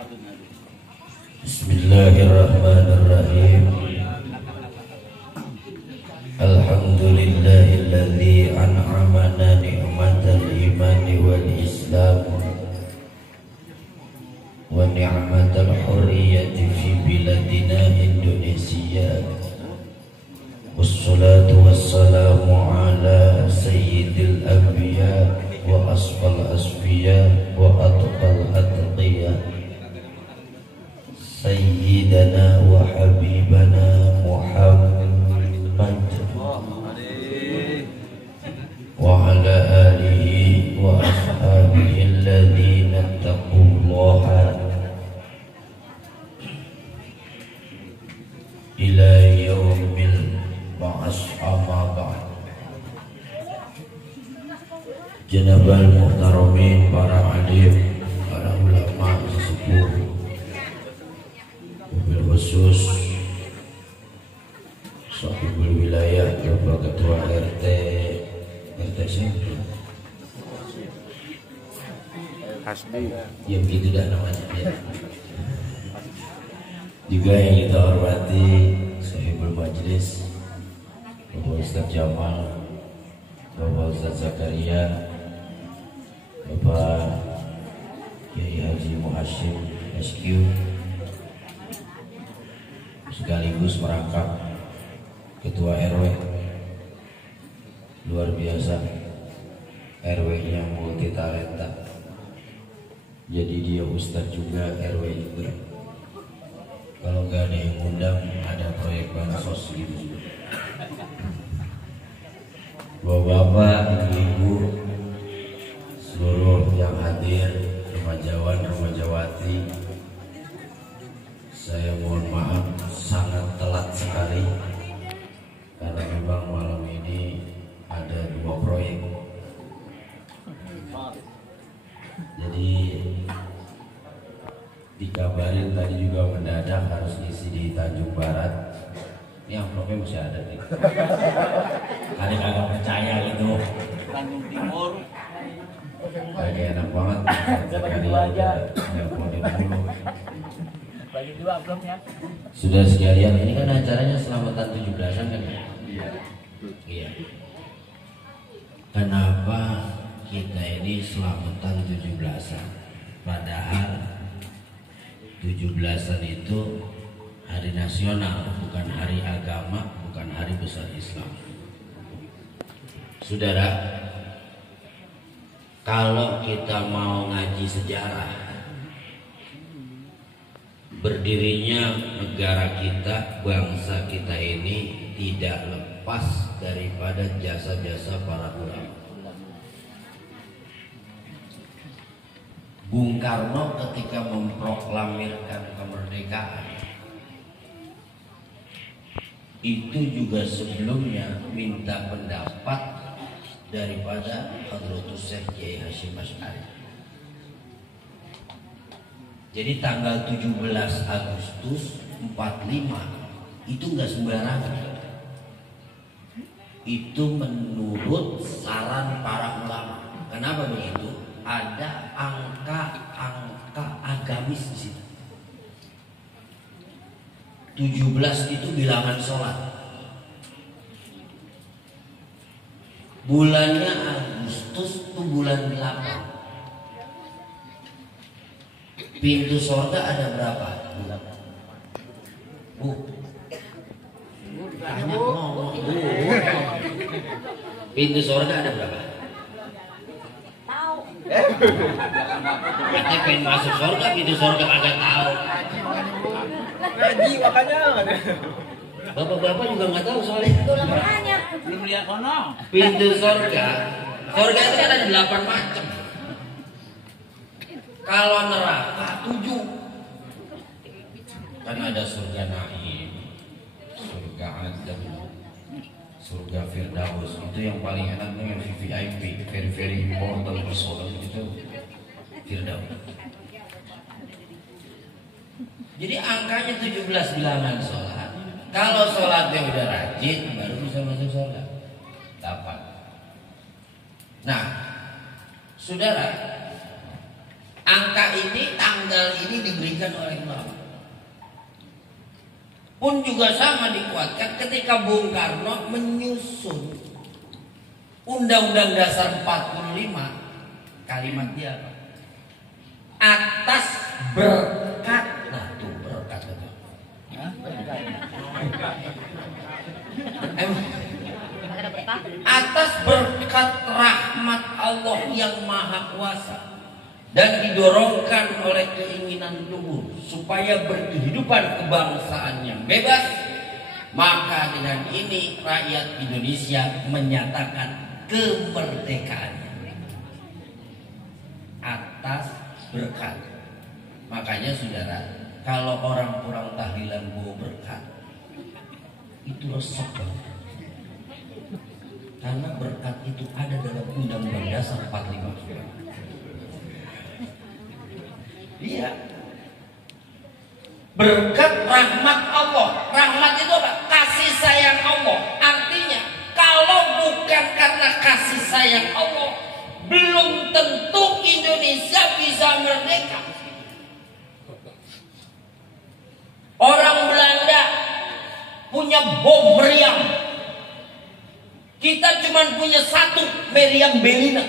Bismillahirrahmanirrahim. Alhamdulillahilladzi an'amana ni'matal imani wal islam wa ni'matal hurriyati fi biladina Indonesia. Wassalatu wassalamu ala sayyidil anbiya wa asfal asfiya wa atqal atqiya Sayyidana wa habibana Muhammad wa ala alihi wa ashabihi alladhina taqullaha ila yaumil ba'as amma ba'd. Janabal muhtaramin, para alim, para ulama sesepuh, mobil khusus sahibul wilayah, Bapak Ketua RT siapa? Hasbi. Ya begitu dah namanya ya. Juga yang kita hormati sahibul majlis, Bapak Ustaz Jamal, Bapak Ustaz Zakaria, Bapak Kiai Haji Muhashim SQ, sekaligus merangkap Ketua RW luar biasa, RW-nya multi talenta, jadi dia Ustadz juga, RW juga. Kalau nggak ada yang undang, ada proyek bansos gitu. Bapak-bapak, ibu-ibu, seluruh yang hadir, remajawan, remajawati, saya mohon maaf sangat telat sekali karena memang malam ini ada 2 proyek. Jadi dikabarin tadi juga mendadak harus ngisi di Tanjung Barat. Ini amplopnya masih ada nih. Kali kagak percaya gitu. Tanjung Timur. Kayak enak banget. Bagi 2 aja. Bagi 2 amplopnya. Sudah sekalian, ini kan acaranya selamatan 17-an kan ya? Iya. Kenapa kita ini selamatan 17-an? Padahal 17-an itu hari nasional, bukan hari agama, bukan hari besar Islam. Saudara, kalau kita mau ngaji sejarah berdirinya negara kita, bangsa kita ini tidak lepas daripada jasa-jasa para ulama. Bung Karno ketika memproklamirkan kemerdekaan itu juga sebelumnya minta pendapat daripada Hadratus Syekh Kiai Hasyim Asy'ari. Jadi tanggal 17 Agustus 45 itu enggak sembarangan. Itu menurut saran para ulama. Kenapa begitu? Ada angka-angka agamis di situ. 17 itu bilangan sholat. Bulannya Agustus itu bulan 8. Pintu surga ada berapa? Banyak ngomong. Pintu surga ada berapa? Katanya pengen masuk surga, pintu surga agak tahu. Ngaji makanya. Bapak-bapak juga nggak tahu soalnya. Belum lihat kono. Pintu surga itu kan ada 8 macam. Kalau neraka 7. Kan ada surga Naim, surga Adam, surga Firdaus. Itu yang paling enak tuh yang VIP, very important personal itu Firdaus. Jadi angkanya 17 bilangan sholat. Kalau sholatnya udah rajin baru bisa masuk surga. Dapat. Nah, saudara, angka ini tanggal modal ini diberikan oleh ulama. Pun juga sama dikuatkan ketika Bung Karno menyusun Undang-Undang Dasar 45, kalimat dia apa? Atas berkat, nah tuh berkat itu. Atas berkat rahmat Allah yang Maha Kuasa dan didorongkan oleh keinginan luhur supaya berkehidupan kebangsaan yang bebas, maka dengan ini rakyat Indonesia menyatakan kemerdekaannya atas berkat. Makanya saudara, kalau orang kurang tahlilan bawa berkat itu resep banget. Karena berkat itu ada dalam Undang-Undang Dasar 45. Iya. Berkat rahmat Allah. Rahmat itu apa? Kasih sayang Allah. Artinya kalau bukan karena kasih sayang Allah, belum tentu Indonesia bisa merdeka. Orang Belanda punya bom meriam. Kita cuma punya satu, meriam Bellina.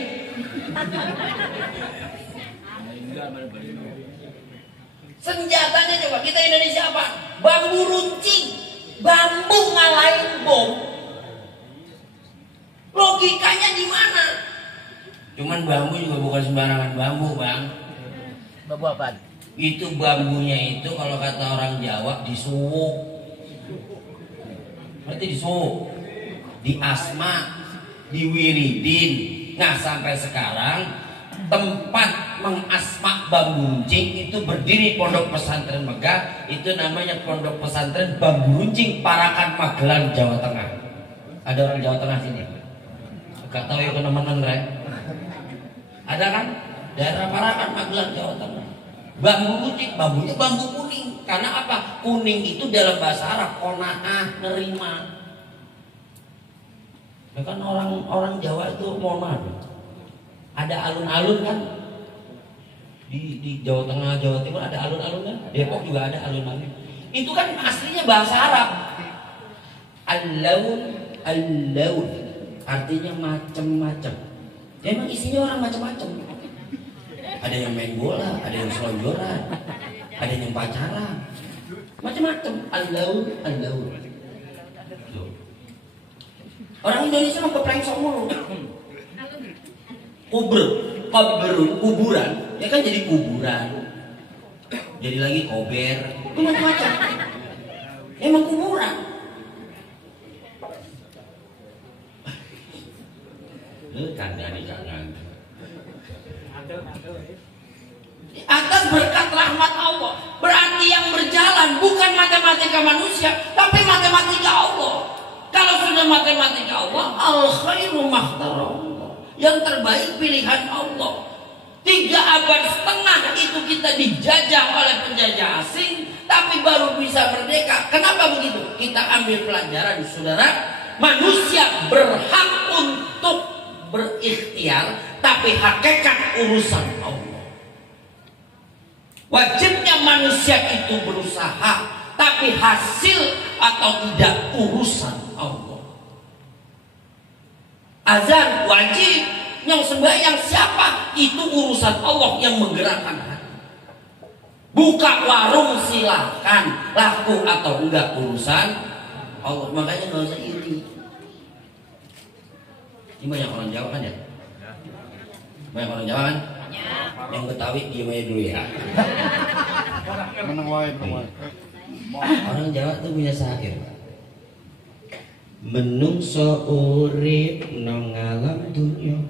Senjatanya coba kita Indonesia apa? Bambu runcing. Bambu ngalahin bom. Logikanya di mana? Cuman bambu juga bukan sembarangan bambu, Bang. Bambu apa? Itu bambunya itu kalau kata orang Jawa disuwuk. Berarti disuwuk, diasma, diwiridin. Nah sampai sekarang tempat mengasma bambu runcing itu berdiri Pondok Pesantren Megah. Itu namanya Pondok Pesantren Bambu Runcing Parakan Magelang, Jawa Tengah. Ada orang Jawa Tengah sini? Gak tahu ya teman-teman, Ren? Ada kan? Daerah Parakan Magelang, Jawa Tengah. Bambu runcing, bambunya bambu kuning. Karena apa? Kuning itu dalam bahasa Arab qanaah, nerima. Ya kan orang Jawa itu mohon maaf. Ada alun-alun kan? Di Jawa Tengah, Jawa Timur ada alun-alun kan? Depok juga ada alun-alun. Itu kan aslinya bahasa Arab. Al-laun artinya macam-macam. Emang isinya orang macam-macam. Ada yang main bola, ada yang selonjoran, ada yang pacaran, macam-macam. Al-laun. Orang Indonesia mau keplengsok mulu. Kuburan, ya kan jadi kuburan, jadi lagi kober, itu macam-macam. Emang kuburan. Atas berkat rahmat Allah, berarti yang berjalan bukan matematika manusia, tapi matematika Allah. Kalau sudah matematika Allah, al khairu makhtarallah, yang terbaik pilihan Allah. 3 abad setengah itu kita dijajah oleh penjajah asing, tapi baru bisa merdeka. Kenapa begitu? Kita ambil pelajaran, saudara. Manusia berhak untuk berikhtiar, tapi hakikat urusan Allah. Wajibnya manusia itu berusaha, tapi hasil atau tidak urusan Allah. Azan wajib, yang sembahyang siapa? Itu urusan Allah yang menggerakkan hati. Buka warung silahkan, laku atau enggak urusan Allah. Makanya nggak usah iri. Ini banyak orang Jawa kan ya? Banyak orang Jawa kan? Yang Betawi diem aja dulu ya. Orang Jawa tuh punya syair. Menungso urip nang alam dunya,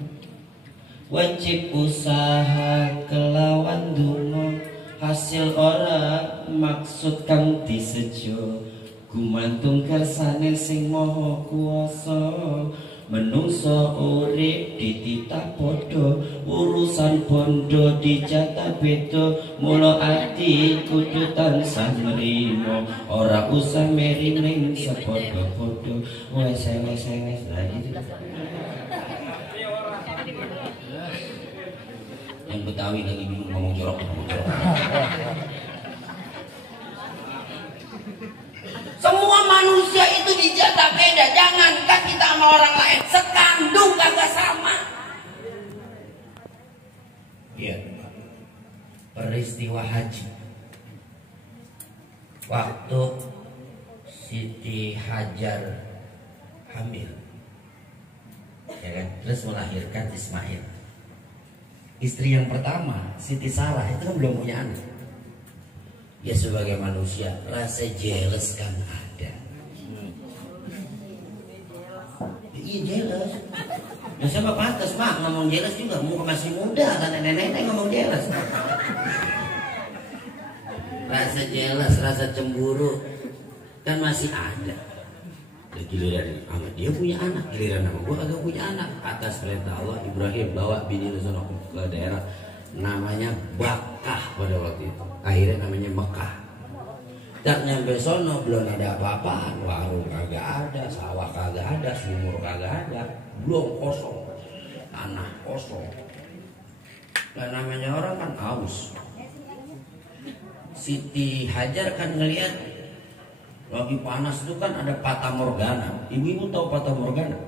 wajib usaha kelawan donga, hasil ora maksud kang disejo, gumantung kersane sing maha kuwasa. Menungso urip dititah padha, urusan bondo dijatah beda, mula ati kudu tansah nrimo, ora usah merining sepadha-padha. Wes lah gitu. Yang Betawi lagi bingung ngomong jorok. Semua manusia itu dijata beda. Jangankan kita sama orang lain, sekandung kagak sama. Iya. Peristiwa haji. Waktu Siti Hajar hamil, ya kan? Terus melahirkan Ismail. Istri yang pertama, Siti Sarah, itu kan belum punya anak. Ya sebagai manusia, rasa jealous kan ada. Iya jealous. Ya sama pantas mak ngomong jealous juga, muka masih muda kan nenek-nenek ngomong jealous. Rasa jealous, rasa cemburu kan masih ada. Giliran sama dia punya anak, giliran sama gua kagak punya anak. Atas perintah Allah, Ibrahim bawa bini Rasulullah ke daerah namanya Bakkah pada waktu itu. Akhirnya namanya Mekah. Tak nyampe sono belum ada apa-apaan, warung kagak ada, sawah kagak ada, sumur kagak ada, belum kosong, tanah kosong. Dan namanya orang kan haus. Siti Hajar kan ngelihat lagi panas itu kan ada Fata Morgana. Ibu-ibu tahu Fata Morgana?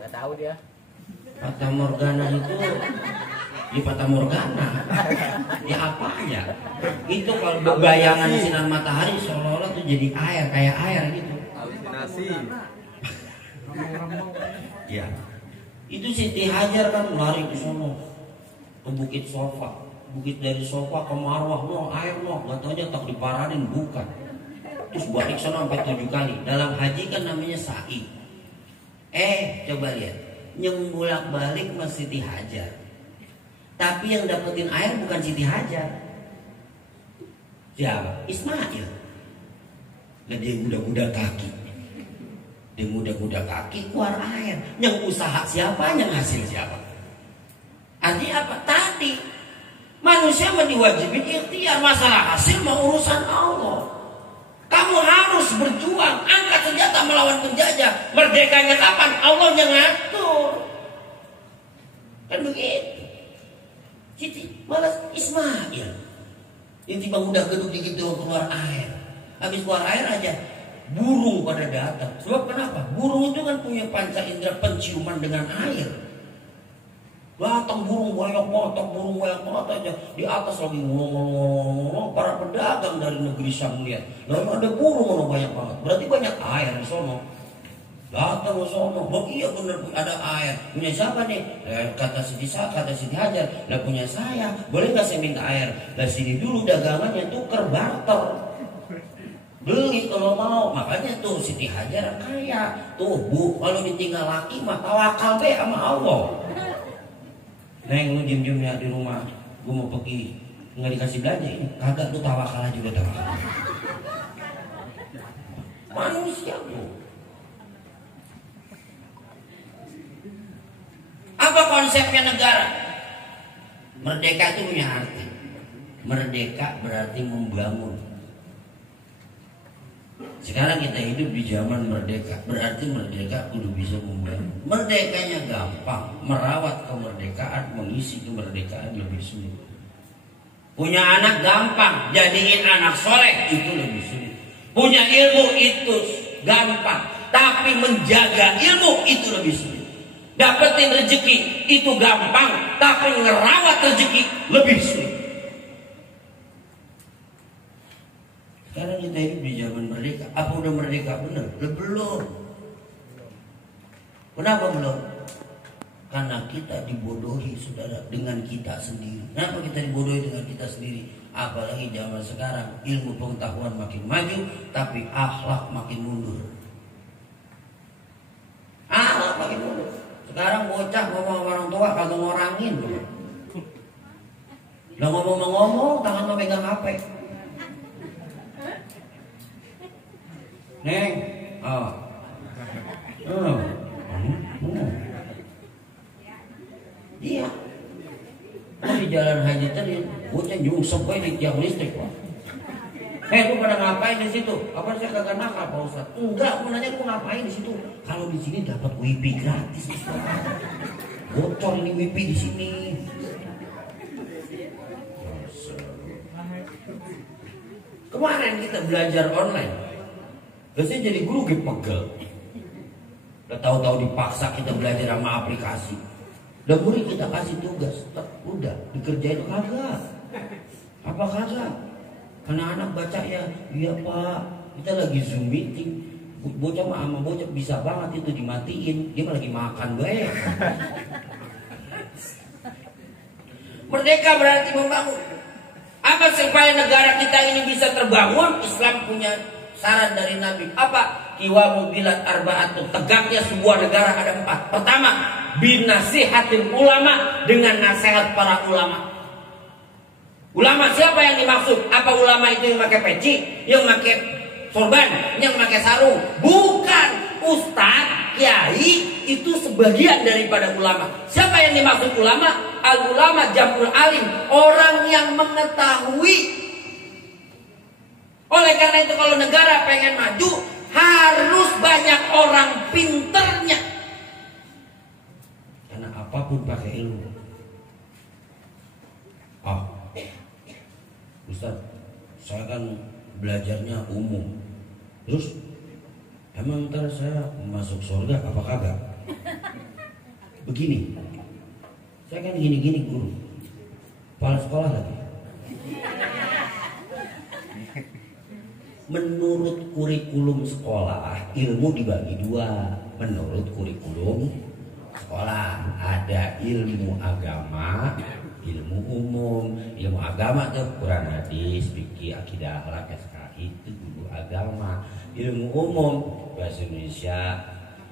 Nggak tahu dia. Fata Morgana itu di Fata Morgana. Ya apanya? Itu kalau bayangan sinar matahari seolah-olah tuh jadi air, kayak air gitu. Halusinasi. Ya. Itu Siti Hajar kan lari ke sono. Ke Bukit Sofa. Bukit dari Sofa ke Marwah, no air no, nggak tahu aja tak diparanin bukan. Terus balik sana sampai 7 kali. Dalam haji kan namanya sa'i. Coba lihat, yang bolak-balik mas Siti Hajar. Tapi yang dapetin air bukan Siti Hajar. Siapa? Ismail. Nah dia muda-muda kaki. Dia muda-muda kaki keluar air. Yang usaha siapa? Yang hasil siapa? Artinya apa? Tadi manusia diwajibin ikhtiar, masalah hasil mau urusan Allah. Kamu harus berjuang, angkat senjata melawan penjajah. Merdekanya kapan? Allah yang ngatur. Kan begitu. Jadi malas Ismail. Yang tiba udah gedung dikit doang keluar air. Habis keluar air aja burung pada datang. Sebab kenapa? Burung itu kan punya panca indera penciuman dengan air. Datang burung banyak banget aja di atas lagi ngomong. Para pedagang dari negeri Syam lihat, lalu ada burung banyak banget, berarti banyak air di sono. Datang ke sono, iya benar ada air. Punya siapa nih? Kata Siti Hajar, lah punya saya. Boleh nggak saya minta air? Lah sini dulu dagangannya tuker barter. Beli kalau mau, makanya tuh Siti Hajar kaya. Tuh bu, kalau ditinggal laki mah tawakal be sama Allah. Neng lu diem ya di rumah, gue mau pergi nggak dikasih belanja ini, kagak tuh tawakal aja udah tawakal. Manusia tuh. Apa konsepnya negara? Merdeka itu punya arti. Merdeka berarti membangun. Sekarang kita hidup di zaman merdeka, berarti merdeka kudu bisa membangun. Merdekanya gampang, merawat kemerdekaan, mengisi kemerdekaan lebih sulit. Punya anak gampang, jadiin anak soleh itu lebih sulit. Punya ilmu itu gampang, tapi menjaga ilmu itu lebih sulit. Dapetin rezeki itu gampang, tapi ngerawat rezeki lebih sulit. Sekarang kita hidup di zaman merdeka. Apa udah merdeka benar? Belum. Kenapa belum? Karena kita dibodohi saudara dengan kita sendiri. Kenapa kita dibodohi dengan kita sendiri? Apalagi zaman sekarang ilmu pengetahuan makin maju, tapi akhlak makin mundur. Akhlak makin mundur. Sekarang bocah ngomong orang tua kagak ngorangin. Udah ngomong-ngomong tangan mau pegang HP. Neng, iya. Di jalan Haji tadi, bocah nyungsep di tiang listrik, Pak. Lu pada ngapain di situ? Apa saya kagak nakal, Pak Ustaz? Enggak, mau nanya lu ngapain di situ? Kalau di sini dapat wifi gratis, Ustaz. Bocor ini wifi di sini. Kemarin kita belajar online, biasanya jadi guru gue pegel. Udah tahu-tahu dipaksa kita belajar sama aplikasi. Udah murid kita kasih tugas, udah dikerjain kagak? Apa kagak? Anak-anak baca ya, iya pak, kita lagi zoom meeting. Bocah sama bocah bisa banget itu dimatiin, dia lagi makan gue. Merdeka berarti membangun. Apa supaya negara kita ini bisa terbangun? Islam punya syarat dari Nabi. Apa? Qiwamu bilat arba'atun. Tegaknya sebuah negara ada 4. Pertama, binasihatil ulama, dengan nasihat para ulama. Ulama siapa yang dimaksud? Apa ulama itu yang pakai peci, yang pakai sorban, yang pakai sarung? Bukan. Ustaz, kiai itu sebagian daripada ulama. Siapa yang dimaksud ulama? Al-ulama jamul alim, orang yang mengetahui. Oleh karena itu kalau negara pengen maju, harus banyak orang pinternya. Karena apapun pakai ilmu. Ustaz, saya kan belajarnya umum. Terus emang ntar saya masuk surga apa kagak? Begini, saya kan gini-gini guru, kepala sekolah lagi. Menurut kurikulum sekolah, ilmu dibagi 2. Menurut kurikulum sekolah, ada ilmu agama, ilmu umum. Ilmu agama tuh Quran, hadis, fikih, akidah, akhlak, SKI, itu guru agama. Ilmu umum bahasa Indonesia,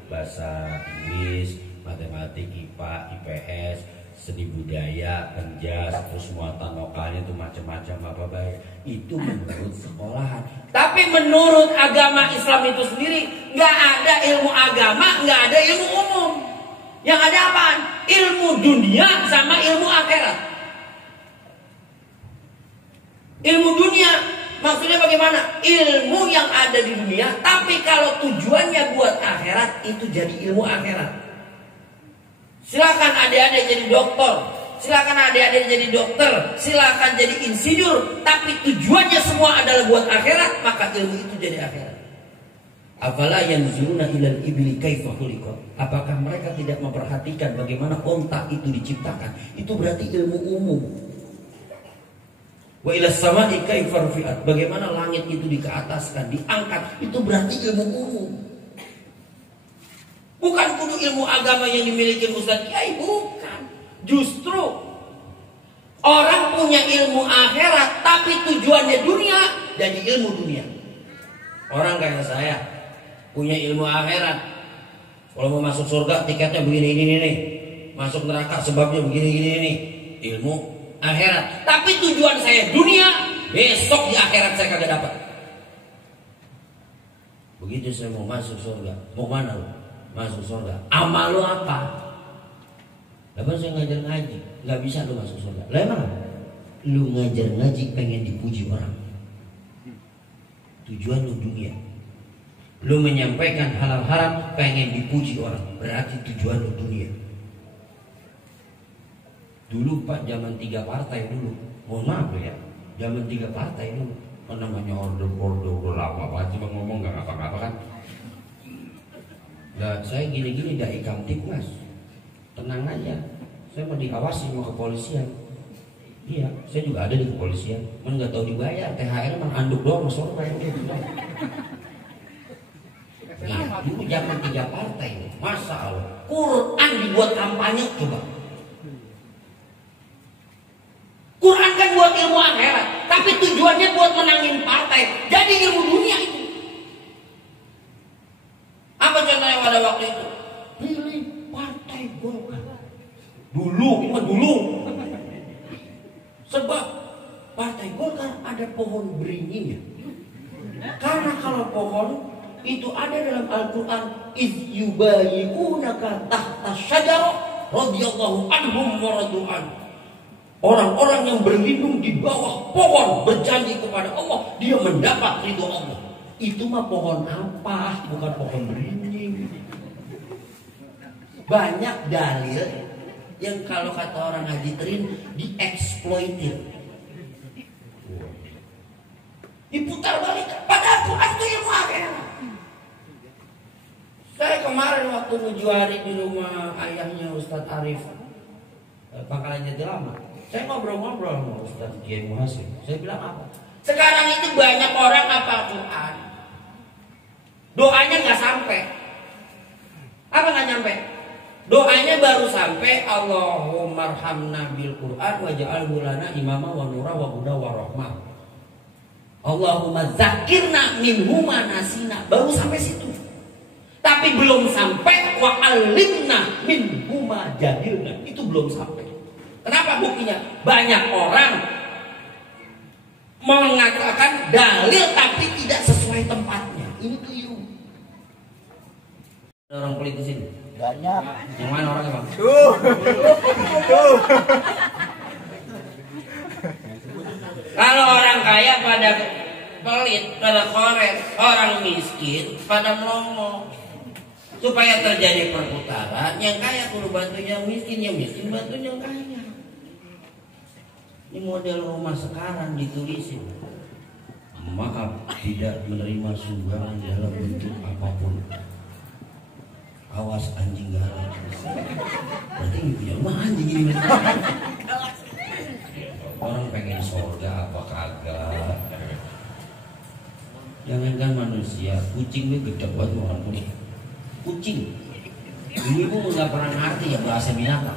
bahasa Inggris, matematik, IPA, IPS, seni budaya, penjas, terus muatan lokalnya itu macam-macam apa baik. Itu menurut sekolahan. Tapi menurut agama Islam itu sendiri, nggak ada ilmu agama, nggak ada ilmu umum. Yang ada apaan? Ilmu dunia sama ilmu akhirat. Ilmu dunia maksudnya bagaimana? Ilmu yang ada di dunia, tapi kalau tujuannya buat akhirat, itu jadi ilmu akhirat. Silakan adik-adik jadi dokter, silakan adik-adik jadi dokter, silakan jadi insinyur, tapi tujuannya semua adalah buat akhirat, maka ilmu itu jadi akhirat. Afala yanzuruna ilal ibli kaifa khuliqat. Apakah mereka tidak memperhatikan bagaimana onta itu diciptakan? Itu berarti ilmu umum. Wa ilas samai kaifa rufi'at. Bagaimana langit itu dikeataskan, diangkat, itu berarti ilmu umum. Bukan kudu ilmu agama yang dimiliki Ustaz Kiai, bukan. Justru orang punya ilmu akhirat tapi tujuannya dunia, jadi ilmu dunia. Orang kayak saya punya ilmu akhirat, kalau mau masuk surga tiketnya begini ini nih, masuk neraka sebabnya begini ini, ilmu akhirat. Tapi tujuan saya dunia, besok di akhirat saya kagak dapat. Begitu saya mau masuk surga, mau mana lu? Masuk surga, amal lu apa? Lepas saya ngajar ngaji, nggak bisa lu masuk surga. Lah emang lu ngajar ngaji pengen dipuji orang, tujuan lu dunia. Lu menyampaikan halal haram pengen dipuji orang, berarti tujuan lu dunia. Dulu Pak, zaman 3 partai dulu, mohon maaf ya, zaman 3 partai dulu, kan namanya order udah lama banget, cuma ngomong nggak ngapa-ngapa kan. Nah, saya gini-gini dah ikamtip mas, tenang aja, saya mau diawasi sama kepolisian. Iya, saya juga ada di kepolisian, man nggak tahu dibayar, THR emang anduk doang, mas orang kayak gitu. Iya, dulu zaman 3 partai, masa Allah, Quran dibuat kampanye coba. Quran kan buat ilmu akhirat, tapi tujuannya buat menangin partai, jadi ilmu dunia itu. Apa contohnya pada waktu itu? Pilih partai Golkar. Dulu, ini mah dulu. Sebab partai Golkar ada pohon beringin ya. Karena kalau pohon itu ada dalam Al-Quran, iz yubayi'unaka tahta syajarah radhiyallahu anhum wa radu'an. Orang-orang yang berlindung di bawah pohon berjanji kepada Allah, dia mendapat ridho Allah. Itu mah pohon apa? Bukan pohon beringin. Banyak dalil yang kalau kata orang Haji Trin dieksploitir. diputar balik. Padahal Quran itu ilmu akhirat. Saya kemarin waktu ngejuari di rumah ayahnya Ustadz Arif Pangkalan Jati Lama, saya ngobrol-ngobrol sama Ustadz Kiai Muhasim. Saya bilang apa? Sekarang itu banyak orang hafal Quran, doanya nggak sampai. Apa nggak nyampe? Doanya baru sampai Allahumma arhamna bil Quran waj'alhu lana imama wa nura wa huda wa rahmah. Allahumma zakirna minhuma nasina. Baru sampai situ. Tapi belum sampai wa alimna minhuma jahilna. Itu belum sampai. Kenapa buktinya? Banyak orang mengatakan dalil tapi tidak sesuai tempatnya. Ini keliru. Ada orang pelit di sini. Banyak. Yang mana orangnya, Bang? Kalau orang kaya pada pelit, pada koret, orang miskin pada melongo. Supaya terjadi perputaran, yang kaya kudu bantu yang miskin bantu yang kaya. Ini model rumah sekarang ditulisin. Maaf, tidak menerima sumbangan dalam bentuk apapun. Awas anjing galak. Berarti ini punya rumah anjing ini. Orang pengen surga apa kagak? Jangankan manusia, kucing itu gede banget orang kulit. Kucing, ini pun nggak pernah ngerti ya bahasa binatang.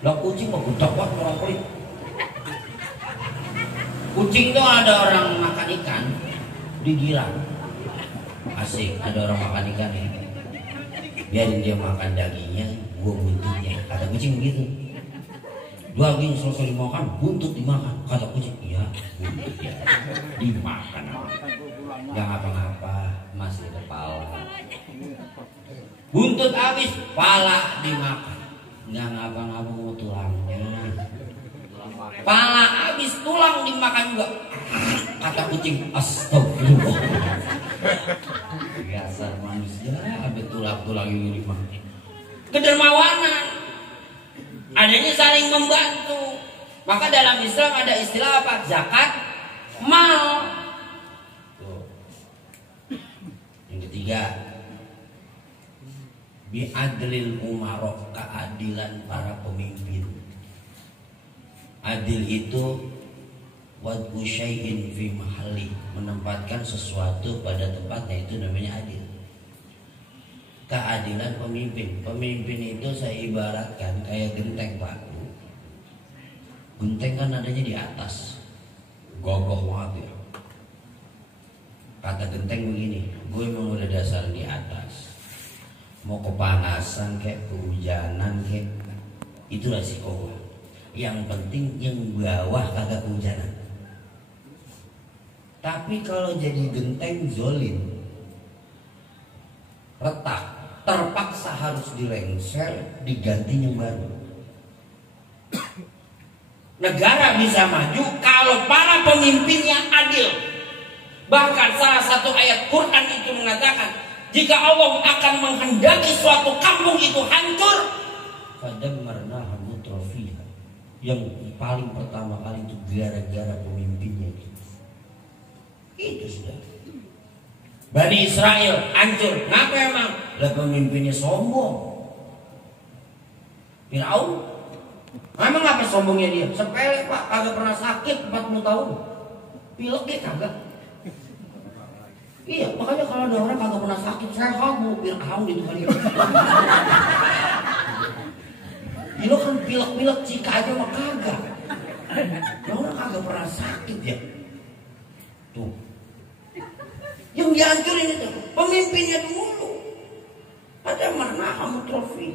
Lah kucing mau gede banget orang kulit. Kucing tuh ada orang makan ikan, digilang. Asik, ada orang makan ikan ya. Biarin dia makan dagingnya, gua buntutnya. Kata kucing begitu. Daging selesai dimakan, buntut dimakan. Kata kucing, iya buntut ya dimakan. Gak apa-apa, masih ada pala. Buntut habis, pala dimakan. Gak ngapa-ngapa mau tulangnya. Pala habis, tulang dimakan juga. Kata kucing, astagfirullah. Biasa manusia ada tulang-tulang ini dimakan. Kedermawanan, adanya saling membantu. Maka dalam Islam ada istilah apa? Zakat mal. Yang ketiga, bi'adlil umarok, keadilan para pemimpin. Adil itu wad'u syai'in fi mahalli, menempatkan sesuatu pada tempatnya, itu namanya adil. Keadilan pemimpin. Pemimpin itu saya ibaratkan kayak genteng, Pak. Genteng kan adanya di atas, gogoh banget ya. Kata genteng begini, gue emang udah dasar di atas. Mau kepanasan kayak kehujanan kayak, itu resiko gue. Yang penting yang bawah kagak kehujanan. Tapi kalau jadi genteng zolim, retak, terpaksa harus dilengser, diganti yang baru. Negara bisa maju kalau para pemimpinnya adil. Bahkan salah satu ayat Quran itu mengatakan, jika Allah akan menghendaki suatu kampung itu hancur, fadammarnaha mutrafiha. Yang paling pertama kali itu gara-gara pemimpinnya itu. Itu sudah. Bani Israel hancur. Kenapa emang? Lah pemimpinnya sombong. Firaun. Emang apa sombongnya dia? Sepele, Pak, kagak pernah sakit 40 tahun. Pilek dia kagak. Iya, makanya kalau ada orang kagak pernah sakit, sehat mau Firaun gitu kali. Ini kan pilek-pilek cika aja mah kagak. Orang kagak pernah sakit ya. Tuh. Yang dihancurin itu pemimpinnya dulu. Ada mana kamu trofi?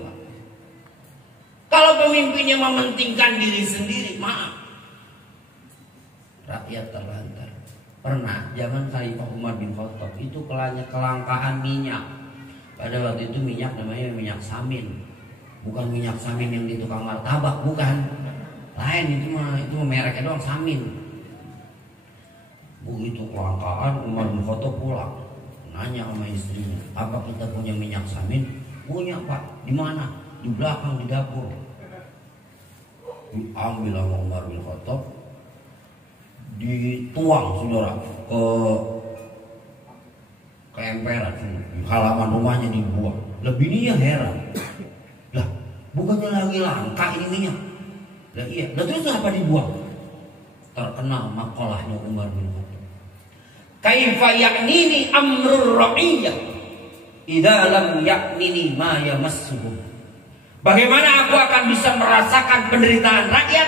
Kalau pemimpinnya mementingkan diri sendiri, maaf, rakyat terlantar. Pernah zaman Khalifah Umar bin Khattab itu kelangkaan minyak. Pada waktu itu minyak namanya minyak samin. Bukan minyak samin yang di tukang martabak, bukan. Lain itu mah mereknya doang, samin. Begitu kelangkaan, Umar bin Khattab pulang, nanya sama istrinya, apa kita punya minyak samin? Punya, Pak. Di mana? Di belakang, di dapur. Diambil sama Umar bin Khattab, dituang saudara ke emperan, halaman rumahnya dibuang. Lebih dia heran, lah bukannya lagi langka ini minyak? Lah iya, lah terus apa dibuang? Terkenal makalahnya Umar bin Khattab. Kaifa ya'nini amrur ra'iyah idza lam ya'nini ma yamassuhum. Bagaimana aku akan bisa merasakan penderitaan rakyat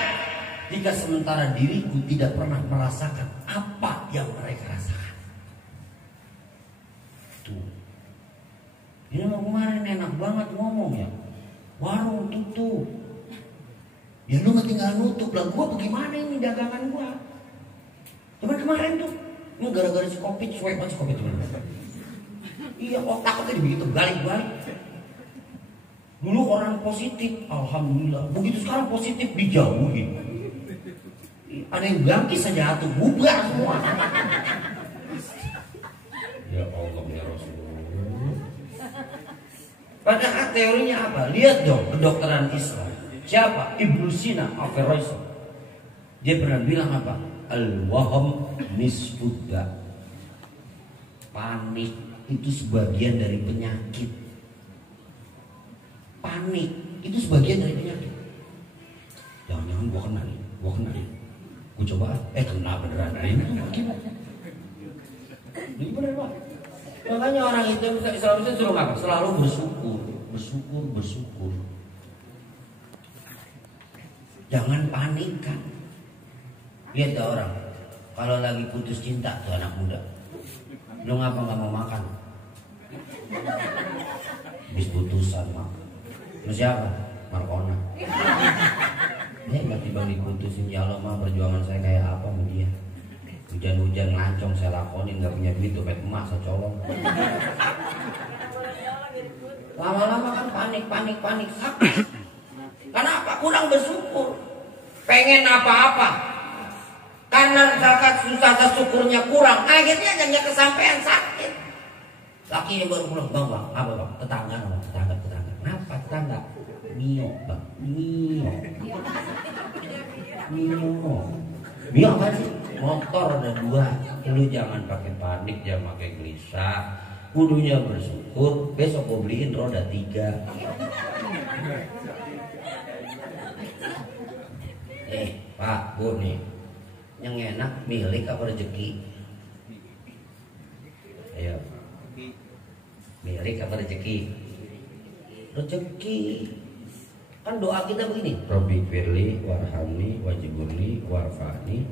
jika sementara diriku tidak pernah merasakan apa yang mereka rasakan. Tuh. Ini mau kemarin enak banget ngomong ya. Warung tutup. Ya lu nggak tinggal nutup lah. Gua bagaimana ini dagangan gua? Cuman kemarin tuh, ini gara-gara si Covid, cuek banget si Covid teman. Iya, otaknya begitu balik-balik. Dulu orang positif, alhamdulillah. Begitu sekarang positif dijauhin. Ada yang bangkit saja tuh bubar semua. Ya Allah ya Rasulullah. Padahal teorinya apa? Lihat dong kedokteran Islam. Siapa? Ibnu Sina Averroes. Dia pernah bilang apa? Al-waham nisfudda. Panik itu sebagian dari penyakit. Panik itu sebagian dari penyakit. Jangan-jangan gua kena nih. Gua coba, kena beneran. Ini bener Pak. Makanya orang itu Islam itu suruh apa? Selalu bersyukur. Jangan panik kan. Lihat orang kalau lagi putus cinta tuh anak muda, lu ngapa nggak mau makan? Habis putusan mak. Lu siapa? Markona. Dia nggak tiba diputusin, ya Allah mah perjuangan saya kayak apa sama dia. Hujan-hujan ngancong saya lakonin, nggak punya duit dompet emas saya colong. Lama-lama kan panik sakit. Kenapa? Kurang bersyukur. Pengen apa-apa. Karena zakat susah syukurnya kurang. Akhirnya hanya kesampaian sakit. Lakinya baru pulang, bang, apa bang? Tetangga. Kenapa tetangga? Mio bang, Mio apa sih? Motor ada 2. Lu jangan pakai panik, jangan pakai gelisah. Kudunya bersyukur. Besok gue beliin roda 3. Pak, Bu nih, yang enak milik apa rezeki? Ayo, milik apa rezeki? Rezeki. Kan doa kita begini, Robbi firli warhamni wajiburni warfani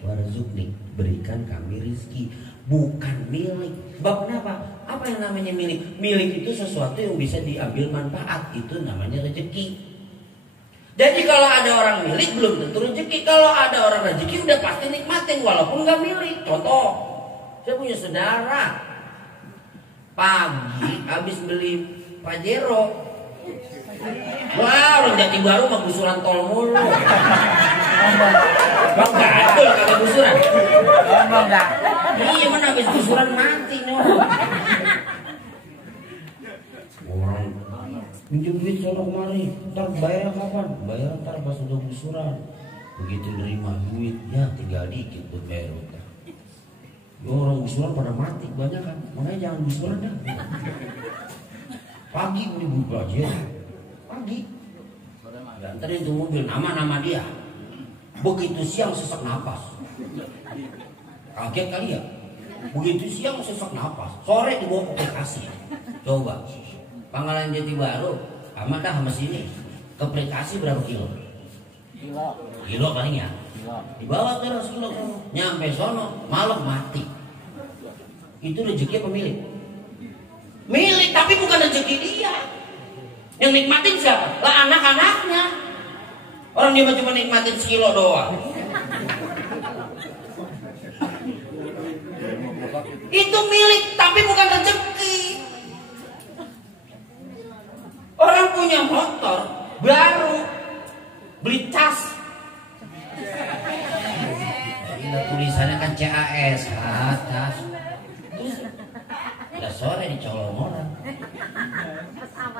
warzukni. Berikan kami rizki, bukan milik. Bab kenapa? Apa yang namanya milik? Milik itu sesuatu yang bisa diambil manfaat, itu namanya rezeki. Jadi kalau ada orang milik belum tentu rezeki. Kalau ada orang rezeki udah pasti nikmatin walaupun nggak milik. Contoh, saya punya saudara pagi habis beli Pajero. Wah, orang Jati Baru mah gusuran tol mulu. Bang gatul kagak gusuran. Enggak. Iya mana habis gusuran mati nih orang. Minjem duit sono kemari, ntar bayar kapan? Bayar ntar pas udah gusuran. Begitu nerima duit, ya tinggal dikit buat bayar utang. Orang gusuran pada mati banyak kan, makanya jangan gusuran dah. Pagi beli buku aja, pagi. Anterin tuh mobil, nama dia. Begitu siang sesak napas. Kaget kali ya. Begitu siang sesak napas, sore dibawa ke Bekasi. Coba. Pangkalan Jati Baru, amat dah sama sini. Ke Bekasi berapa kilo? Kilo paling ya. Dibawa terus kilo. Nyampe sono, malam mati. Itu rezeki apa milik? Milik, tapi bukan rezeki dia. Yang nikmatin siapa? Lah anak-anaknya. Orang dia cuma nikmatin sekilo doang. Itu milik, tapi bukan rezeki. Orang punya motor baru, beli tas. Ini tulisannya kan CAS, tas. Udah sore dicolong orang.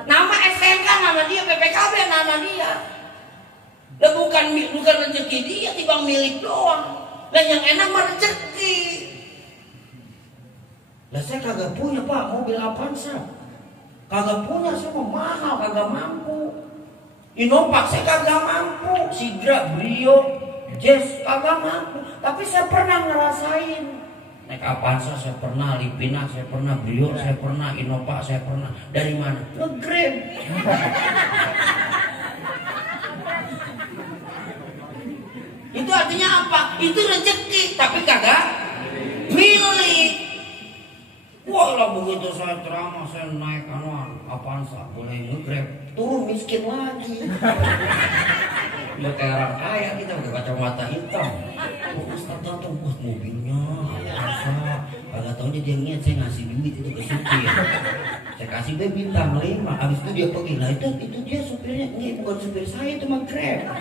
Nama SMK nama dia, PPKB nama dia. Lah bukan rezeki dia, timbang milik doang. Lah yang enak mah rezeki. Lah saya kagak punya Pak mobil Avanza. Kagak punya, saya mau mahal, kagak mampu. Innova saya kagak mampu, Sidra, Brio, Jazz kagak mampu. Tapi saya pernah ngerasain. Naik Avanza saya pernah, Livina saya pernah, Brio saya pernah, Innova saya pernah. Dari mana? Nge-Grab. Itu artinya apa? Itu rezeki, tapi kagak milik. Wah lah begitu saya ceramah, saya naik Avanza, boleh nge-Grab, turun miskin lagi. Udah kayak orang kaya kita pakai kacamata hitam. Oh Ustaz datang, wah mobilnya Avanza. Kagak taunya dia niat saya ngasih duit itu ke supir. Saya kasih dia bintang 5, habis itu dia pergi. Lah itu dia supirnya, ini bukan supir saya, itu mah Grab.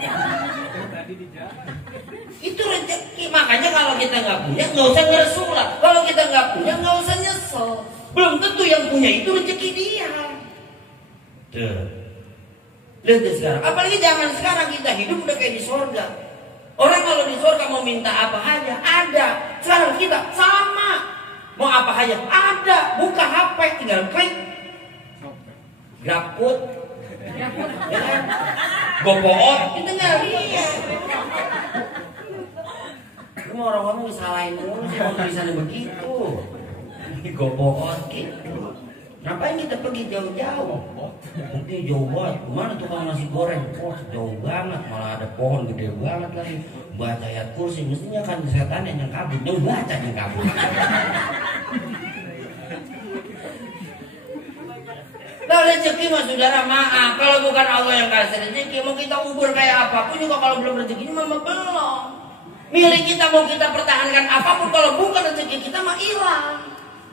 Itu rezeki. Makanya kalau kita nggak punya nggak usah ngersulah. Kalau kita nggak punya nggak usah nyesel. Belum tentu yang punya itu rezeki dia. Tuh. Lihat sekarang. Apalagi zaman sekarang kita hidup udah kayak di surga. Orang kalau di surga mau minta apa aja ada. Sekarang kita sama. Mau apa aja ada. Buka HP tinggal klik. GrabFood. Ya kan? GoPoot. Kita nggak lihat. Cuma orang ngomong disalahin mulu sih kalau tulisannya begitu. GoPoot gitu. Ngapain kita pergi jauh-jauh? Mungkin jauh banget. Kemana tukang nasi goreng? Wah jauh banget. Malah ada pohon gede banget lagi. Baca ayat kursi. Mestinya kan setan yang kabur. Dia baca yang kabur. Kalau rezeki mah saudara maaf. Kalau bukan Allah yang kasih rezeki, mau kita ubur kayak apapun juga kalau belum rezeki mah belum. Milik kita mau kita pertahankan apapun, kalau bukan rezeki kita mah hilang.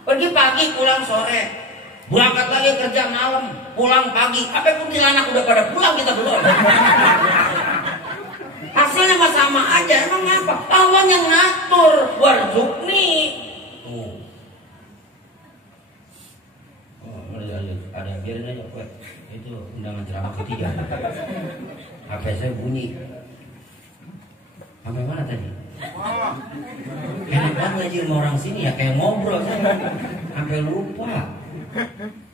Pergi pagi pulang sore, berangkat lagi kerja malam, pulang pagi. Apa kuntilanak udah pada pulang kita belum. Hasilnya mah sama aja. Emang apa? Allah yang ngatur. Warzuqni. Ada biarin aja kue. Itu undangan ceramah ketiga. HP saya bunyi. Sampai mana tadi? Enak banget ngaji sama orang sini ya, kayak ngobrol saya. Sampai lupa.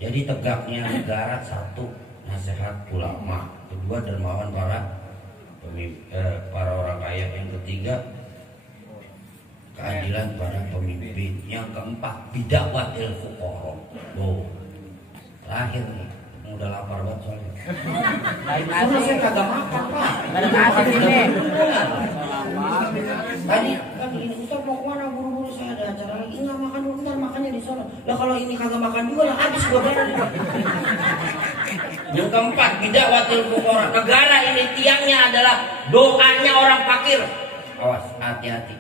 Jadi tegaknya negara satu, nasihat ulama. Kedua, dermawan para orang kaya. Yang ketiga, keadilan para pemimpin. Yang keempat, bidakwatil fuqara. Oh, terakhir nih. Udah lapar banget soalnya. Karena saya kagak makan Pak. Ada nasi di sini. Tadi kan ini Ustaz mau kemana buru-buru, saya ada acara lagi. Enggak makan dulu, bentar makannya di sana. Lah kalau ini kagak makan juga lah habis gua bayar. Yang keempat, bidakwatil fuqara. Negara ini tiangnya adalah doanya orang fakir. Awas, hati-hati.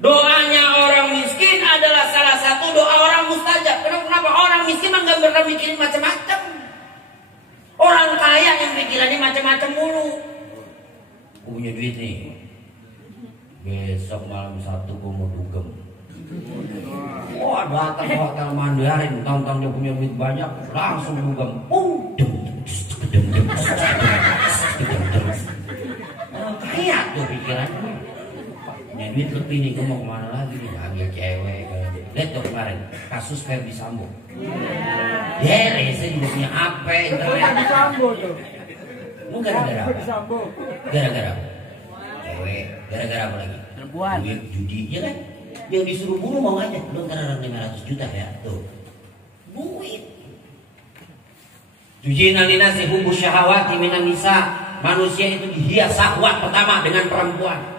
Doanya orang miskin adalah salah satu doa orang mustajab. Kenapa? Orang miskin mah nggak pernah mikirin macam-macam. Orang kaya yang pikirannya macam-macam mulu. Aku punya duit nih. Besok malam 1 gue mau dugem. Wah datang hotel Mandarin, tentang dia punya duit banyak, langsung dugem. Kaya tuh pikirannya. Punya duit lebih nih, gue mau kemana lagi nih? Ambil cewek. Lihat tuh kemarin kasus Ferdi Sambo. Saya juga punya HP. Ferdi Sambo tuh. Lu gara-gara apa? Gara-gara apa? Cewek. Gara-gara apa lagi? Perempuan. Judi, ya kan? Yang disuruh bunuh mau aja. Lu ntar 500 juta ya. Tuh. Duit. Jujina linasi hubus syahawati minan nisa. Manusia itu dihias syahwat pertama dengan perempuan.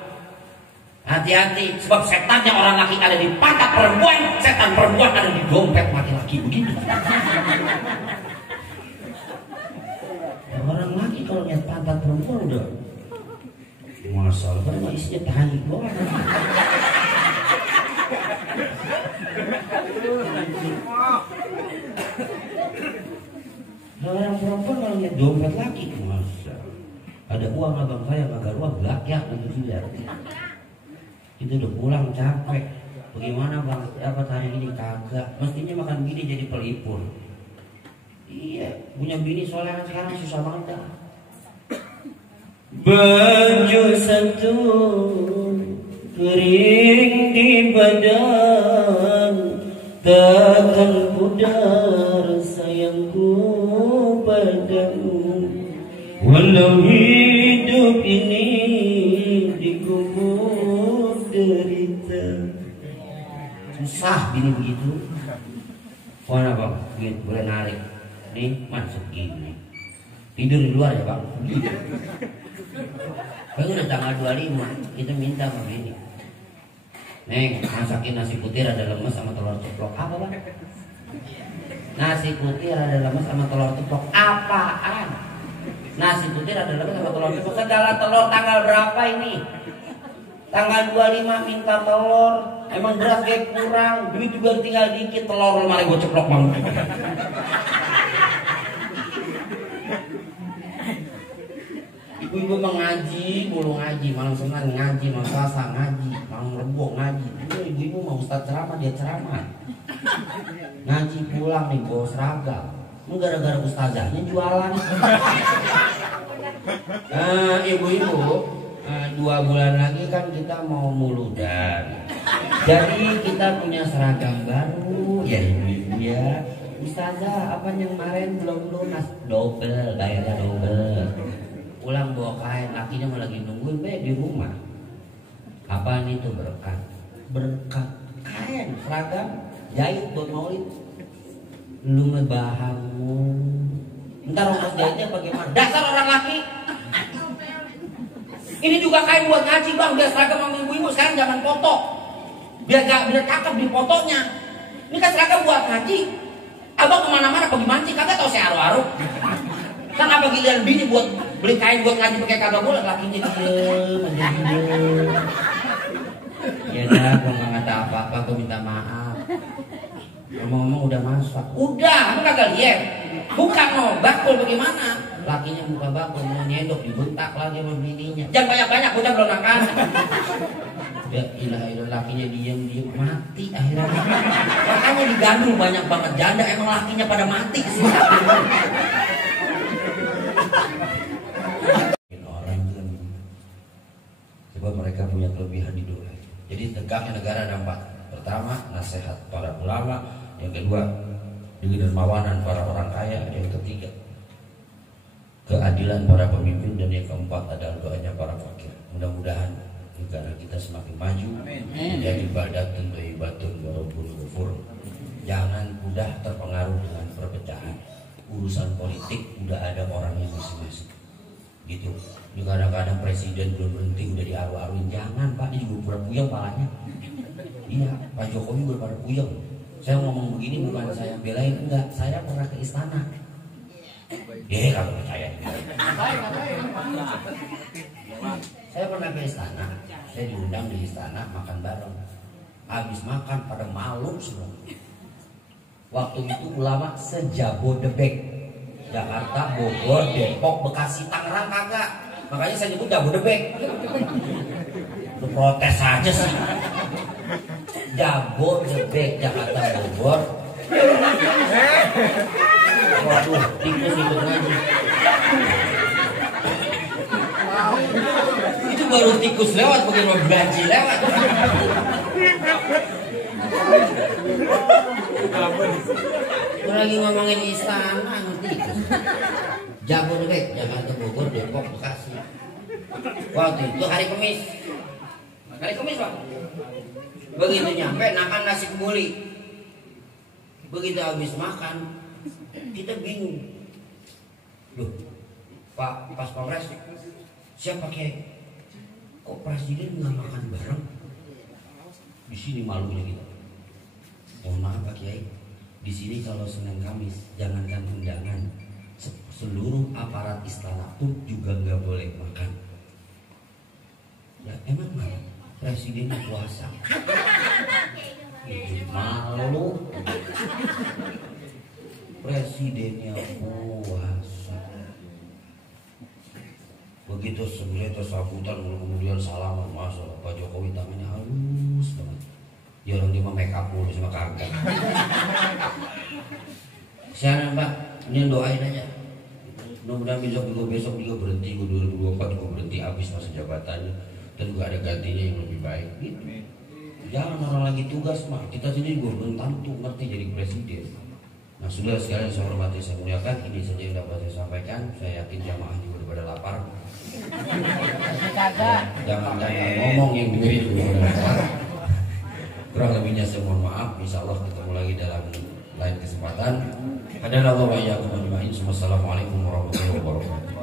Hati-hati, sebab setannya orang laki ada di pantat perempuan, setan perempuan ada di dompet laki-laki, begitu. Orang laki kalau lihat pantat perempuan udah masalah, padahal isinya tahi banget. Orang perempuan kalau lihat dompet laki, masa ada uang abang saya, agak uang belakang gitu sudah. Itu udah pulang capek. Bagaimana bang? Dapat hari ini kagak. Mestinya makan gini jadi pelipur. Iya, punya bini soalnya sekarang susah banget dah. Baju satu kering di badan, takkan pudar sayangku padamu. Walau hidup ini dikubur derita. Susah gini begitu. Mana bang? Begitu boleh narik. Nih masuk gini. Tidur di luar ya bang. Kan udah tanggal 25, kita minta sama ini. Neng, masakin nasi putih ada lemes sama telur ceplok. Apa bang? Nasi putih ada lemes sama telur ceplok. Apaan? Nasi putih ada lemes sama telur ceplok. Segala telur tanggal berapa ini? Tanggal 25 minta telur. Emang beras kayak kurang. Duit juga tinggal dikit. Telur lemari gue ceplok bang. Ibu-ibu mengaji, mulu ngaji, malam Senin ngaji, malam Selasa ngaji, malam Rebo ngaji. Ibu-ibu mau ustaz ceramah, dia ceramah. Ngaji pulang nih bawa seragam. Gara-gara ustazahnya jualan. Ibu-ibu, 2 bulan lagi kan kita mau muludan. Jadi kita punya seragam baru, ya ibu-ibu ya. Ustazah, apa yang kemarin belum lunas? Double, bayarnya double. Pulang bawa kain, lakinya malah lagi nungguin di rumah. Apaan itu berkat? Berkat kain, seragam, jahit buat maulid. Lu ngebahanmu. Ntar ongkos jahitnya bagaimana? Dasar orang laki. Ini juga kain buat ngaji bang, biar seragam sama ibu-ibu sekarang zaman foto. Biar cakep di fotonya. Ini kan seragam buat ngaji. Abang kemana-mana pergi mancing, kagak tau saya aru-aru. Kan apa giliran bini buat beli kain buat ngaji pakai kagak boleh, lakinya diem aja diem. Ya dah, gua nggak ngata apa-apa, gua minta maaf. Ngomong-ngomong udah masak. Udah, lu kagak lihat. Buka no, bakul bagaimana? Lakinya buka bakul mau nyendok dibentak lagi sama bininya. Jangan banyak-banyak, udah belum makan. Ya ilah lakinya diem mati akhirnya. Makanya digandul banyak banget janda, emang lakinya pada mati sih. Orang kan sebab mereka punya kelebihan di dunia. Jadi tegaknya negara ada 4. Pertama, nasihat para ulama. Yang kedua, dermawanan para orang kaya. Yang ketiga, keadilan para pemimpin. Dan yang keempat adalah doanya para fakir. Mudah-mudahan negara kita semakin maju, menjadi badatun thayyibatun wa rabbun ghafur. Jangan mudah terpengaruh dengan perpecahan. Urusan politik udah ada orangnya masing-masing. Gitu. Ini kadang-kadang presiden belum berhenti udah diaru-aruin. Jangan Pak, dia juga pura puyeng palanya. Iya, Pak Jokowi juga pada puyeng. Saya ngomong begini bukan saya belain, enggak. Saya pernah ke istana. Kalau percaya. Saya pernah ke istana. Saya diundang di istana makan bareng. Habis makan pada malu semua. Waktu itu ulama se-Jabodebek. Jakarta, Bogor, Depok, Bekasi, Tangerang kagak. Makanya saya nyebut Jabodebek. Lu protes aja sih. Jabodebek, Jakarta, Bogor. Waduh, tikus ikut ngaji. Itu baru tikus lewat, bukan mau belaji lewat. Gue lagi ngomongin istana, tikus. Jabodebek, Jakarta, Bogor, Depok, Bekasi. Waktu itu hari Kamis. Hari Kamis Pak. Begitu nyampe makan nasi kebuli. Begitu habis makan, kita bingung. Loh, Pak pas Kongres siapa pakai kok presiden nggak makan bareng? Di sini malunya kita. Mohon maaf Pak Kiai, di sini kalau Senin Kamis jangankan undangan, seluruh aparat istana pun juga nggak boleh makan. Ya emang nggak? Presidennya puasa. Malu. Presidennya puasa. Begitu sebelah sambutan kemudian salaman masuk Pak Jokowi tangannya halus banget. Ya orang dia make up mulu sama kagak. Siapa Pak? Ini doain aja. Mudah-mudahan besok juga berhenti, 2024 juga berhenti habis masa jabatannya. dan juga ada gantinya yang lebih baik gitu. Jangan orang lagi tugas mah, kita sendiri juga belum tentu ngerti jadi presiden. Nah sudah sekalian saya hormati, saya muliakan, ini saja yang dapat saya sampaikan. Saya yakin jamaah juga udah pada lapar. Jangan ngomong yang dengerin juga udah lapar. Kurang lebihnya saya mohon maaf. Insya Allah ketemu lagi dalam lain kesempatan. Wassalamualaikum warahmatullahi wabarakatuh.